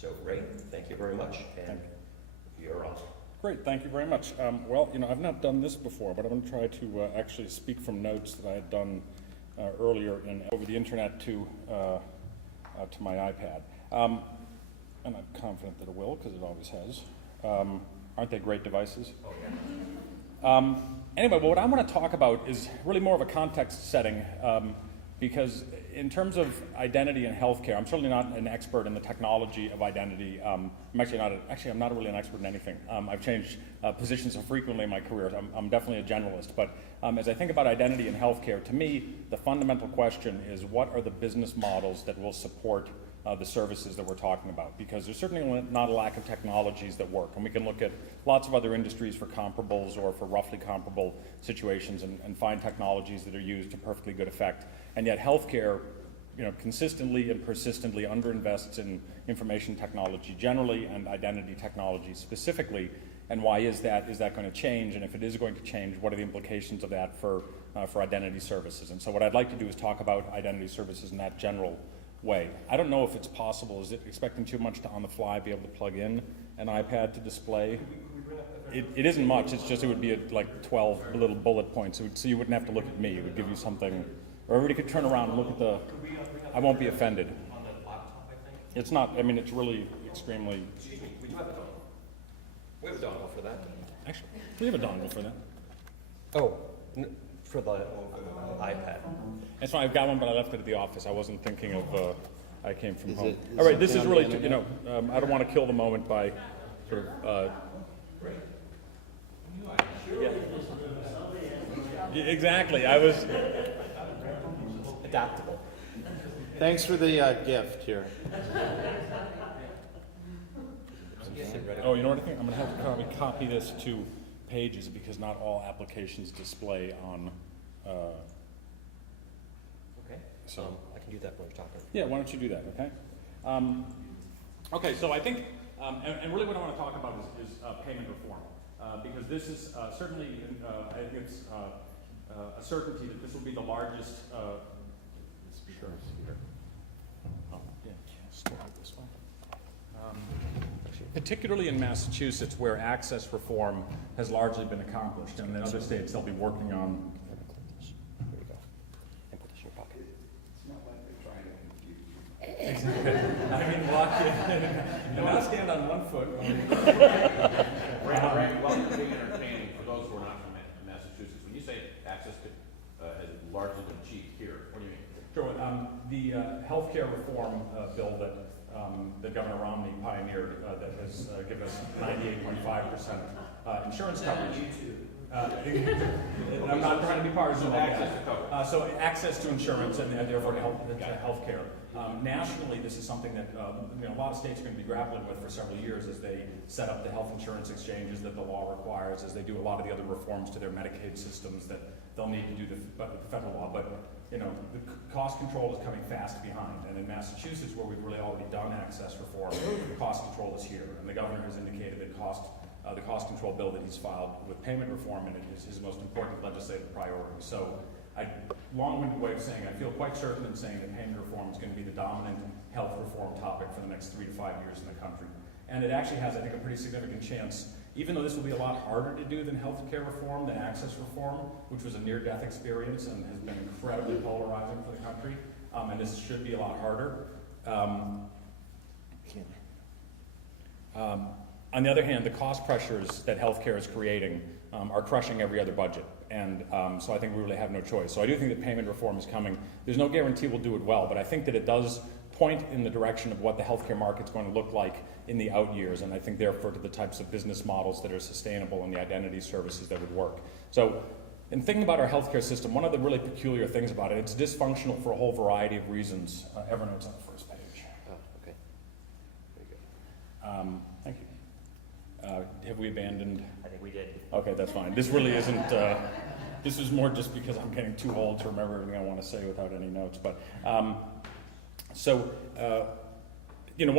So Ray, thank you very much, and you're on. Great, thank you very much. Well, I've not done this before, but I'm going to try to actually speak from notes that I had done earlier over the internet to my iPad. And I'm confident that it will, because it always has. Aren't they great devices? Oh, yeah. Anyway, what I want to talk about is really more of a context setting, because in terms of identity and healthcare, I'm certainly not an expert in the technology of identity. I'm not really an expert in anything. I've changed positions so frequently in my career. I'm definitely a generalist. But as I think about identity and healthcare, to me, the fundamental question is what are the business models that will support the services that we're talking about, because there's certainly not a lack of technologies that work, and we can look at lots of other industries for comparables or for roughly comparable situations and find technologies that are used to perfectly good effect, and yet healthcare consistently and persistently underinvests in information technology generally and identity technology specifically. And why is that? Is that going to change? And if it is going to change, what are the implications of that for identity services? And so what I'd like to do is talk about identity services in that general way. I don't know if it's possible. Is it expecting too much to on the fly be able to plug in an iPad to display? It isn't much. It's just it would be like 12 little bullet points. So you wouldn't have to look at me. It would give you something, or everybody could turn around and look at the. I won't be offended. On the laptop, I think? It's not. I mean, it's really extremely. Excuse me, we do have a dongle. We have a dongle for that. Actually, we have a dongle for that. Oh, for the iPad. That's fine. I've got one, but I left it at the office. I wasn't thinking of. I came from home. All right, this is really. I don't want to kill the moment by sort of. Yeah, exactly. I was Adaptable. Thanks for the gift here. Oh, you know what I think? I'm going to have to probably copy this to Pages because not all applications display on. Okay. So I can do that when we're talking. yeah, why don't you do that? Okay. Okay. So I think, and really what I want to talk about is payment reform, because this is certainly, I think it's a certainty that this will be the largest. Sure. Oh, yeah. Still out this way. Particularly in Massachusetts, where access reform has largely been accomplished, and in other states they'll be working on. There you go. And put this in your pocket. Exactly. I mean, walk in and not stand on one foot. Randy, welcome to being entertaining for those who are not from Massachusetts. When you say access has largely been achieved here, what do you mean? Sure. The healthcare reform bill that Governor Romney pioneered that has given us 98.5% insurance coverage. I'm not trying to be partisan. So access to insurance and therefore health care. Nationally, this is something that a lot of states are going to be grappling with for several years as they set up the health insurance exchanges that the law requires, as they do a lot of the other reforms to their Medicaid systems that they'll need to do the federal law. But the cost control is coming fast behind, and in Massachusetts, where we've really already done access reform, cost control is here, and the governor has indicated that the cost control bill that he's filed with payment reform in it is his most important legislative priority. So, long-winded way of saying, I feel quite certain in saying that payment reform is going to be the dominant health reform topic for the next 3 to 5 years in the country. And it actually has, I think, a pretty significant chance, even though this will be a lot harder to do than healthcare reform, than access reform, which was a near-death experience and has been incredibly polarizing for the country, and this should be a lot harder. On the other hand, the cost pressures that healthcare is creating are crushing every other budget. And so I think we really have no choice. So I do think that payment reform is coming. There's no guarantee we'll do it well, but I think that it does point in the direction of what the healthcare market's going to look like in the out years, and I think therefore to the types of business models that are sustainable and the identity services that would work. So in thinking about our healthcare system, one of the really peculiar things about it, it's dysfunctional for a whole variety of reasons. Evernote's on the first page. Oh, okay. Very good. Thank you. Have we abandoned? I think we did. Okay, that's fine. This really isn't, this is more just because I'm getting too old to remember everything I want to say without any notes. But one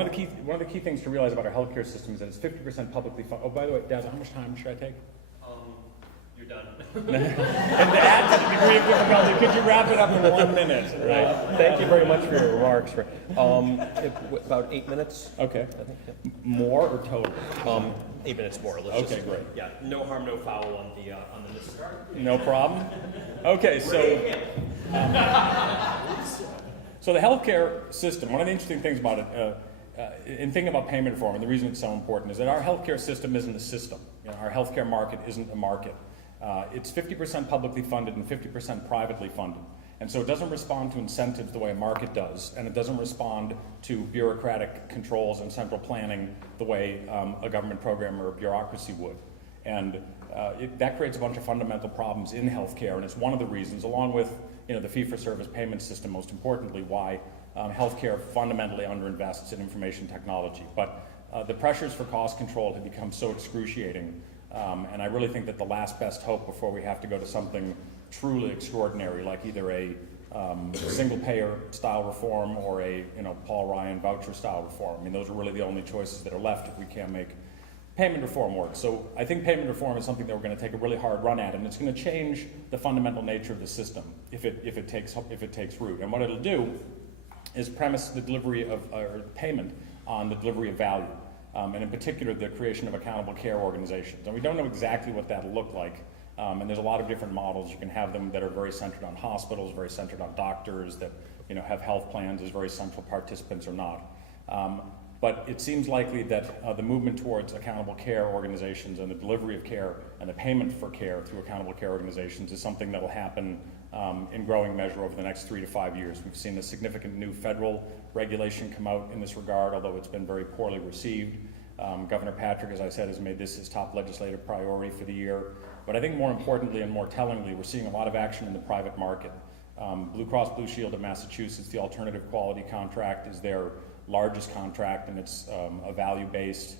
of the key things to realize about our healthcare system is that it's 50% publicly funded. Oh, by the way, Daz, how much time should I take? You're done. And to add to the degree of difficulty, could you wrap it up in 1 minute? Right. Thank you very much for your remarks. About 8 minutes, Okay. I think. Yeah. More or total? 8 minutes more. Okay, great. Yeah, no harm, no foul on the list. No problem. Okay, so so the healthcare system, one of the interesting things about it, in thinking about payment reform, and the reason it's so important, is that our healthcare system isn't a system. You know, our healthcare market isn't a market. It's 50% publicly funded and 50% privately funded. And so it doesn't respond to incentives the way a market does, and it doesn't respond to bureaucratic controls and central planning the way a government program or a bureaucracy would. And that creates a bunch of fundamental problems in healthcare, and it's one of the reasons, along with the fee-for-service payment system, most importantly, why healthcare fundamentally underinvests in information technology. But the pressures for cost control have become so excruciating, and I really think that the last best hope before we have to go to something truly extraordinary, like either a single-payer style reform or a Paul Ryan voucher style reform. I mean, those are really the only choices that are left if we can't make payment reform work. So I think payment reform is something that we're going to take a really hard run at, and it's going to change the fundamental nature of the system if it takes root. And what it'll do is premise the delivery of or payment on the delivery of value, and in particular the creation of accountable care organizations. And we don't know exactly what that'll look like. And there's a lot of different models. You can have them that are very centered on hospitals, very centered on doctors, that have health plans as very central participants or not. But it seems likely that the movement towards accountable care organizations and the delivery of care and the payment for care through accountable care organizations is something that will happen in growing measure over the next 3 to 5 years. We've seen a significant new federal regulation come out in this regard, although it's been very poorly received. Governor Patrick, as I said, has made this his top legislative priority for the year. But I think more importantly and more tellingly, we're seeing a lot of action in the private market. Blue Cross Blue Shield of Massachusetts, the alternative quality contract, is their largest contract, and it's a value-based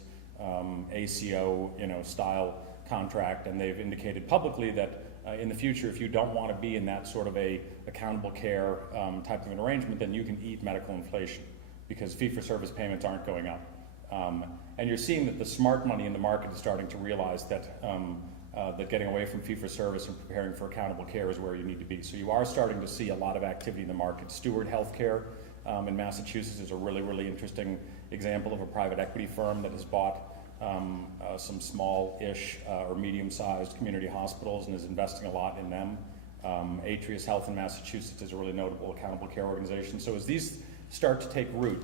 ACO style contract, and they've indicated publicly that in the future, if you don't want to be in that sort of a accountable care type of an arrangement, then you can eat medical inflation because fee-for-service payments aren't going up. And you're seeing that the smart money in the market is starting to realize that that getting away from fee-for-service and preparing for accountable care is where you need to be. So you are starting to see a lot of activity in the market. Steward Healthcare in Massachusetts is a really, really interesting example of a private equity firm that has bought some small-ish or medium-sized community hospitals and is investing a lot in them. Atrius Health in Massachusetts is a really notable accountable care organization. So as these start to take root,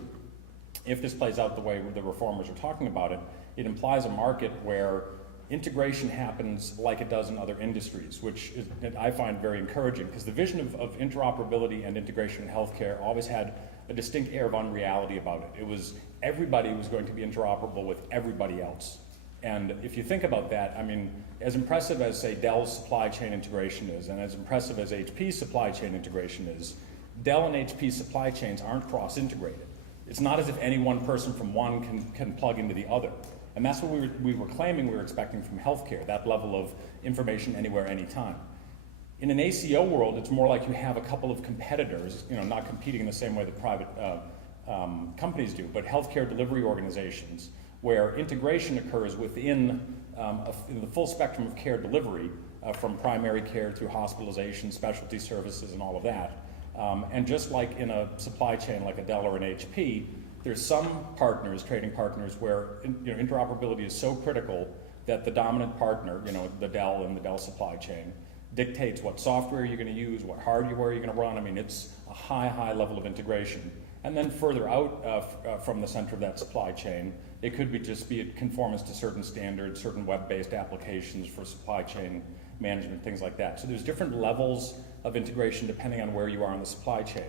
if this plays out the way the reformers are talking about it, it implies a market where integration happens like it does in other industries, which I find very encouraging, because the vision of interoperability and integration in healthcare always had a distinct air of unreality about it. It was everybody was going to be interoperable with everybody else. And if you think about that, I mean, as impressive as, say, Dell's supply chain integration is, and as impressive as HP's supply chain integration is, Dell and HP's supply chains aren't cross-integrated. It's not as if any one person from one can plug into the other. And that's what we were claiming we were expecting from healthcare, that level of information anywhere, anytime. In an ACO world, it's more like you have a couple of competitors, not competing in the same way that private companies do, but healthcare delivery organizations, where integration occurs within the full spectrum of care delivery, from primary care through hospitalization, specialty services, and all of that. And just like in a supply chain like a Dell or an HP, there's some partners, trading partners, where interoperability is so critical that the dominant partner, the Dell and the Dell supply chain, dictates what software you're going to use, what hardware you're going to run. I mean, it's a high level of integration. And then further out from the center of that supply chain, it could be conformance to certain standards, certain web-based applications for supply chain management, things like that. So there's different levels of integration depending on where you are in the supply chain.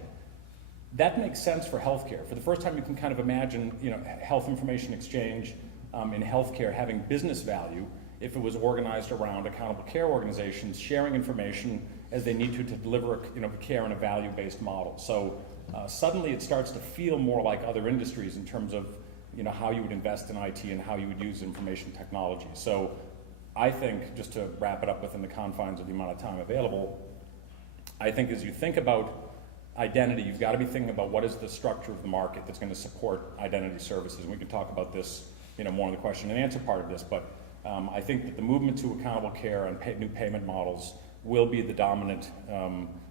That makes sense for healthcare. For the first time, you can kind of imagine, health information exchange in healthcare having business value if it was organized around accountable care organizations sharing information as they need to deliver, care in a value-based model. So suddenly, it starts to feel more like other industries in terms of, how you would invest in IT and how you would use information technology. So I think, just to wrap it up within the confines of the amount of time available, I think as you think about identity, you've got to be thinking about what is the structure of the market that's going to support identity services. And we can talk about this, more in the question and answer part of this, but I think that the movement to accountable care and new payment models will be the dominant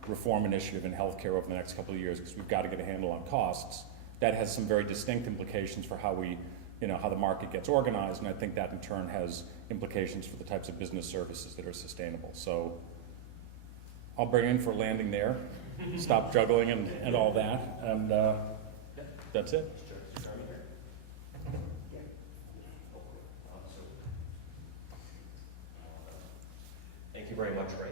reform initiative in healthcare over the next couple of years, because we've got to get a handle on costs. That has some very distinct implications for how we, how the market gets organized, and I think that in turn has implications for the types of business services that are sustainable. So I'll bring in for landing there, stop juggling and all that, and that's it. Thank you very much, Ray.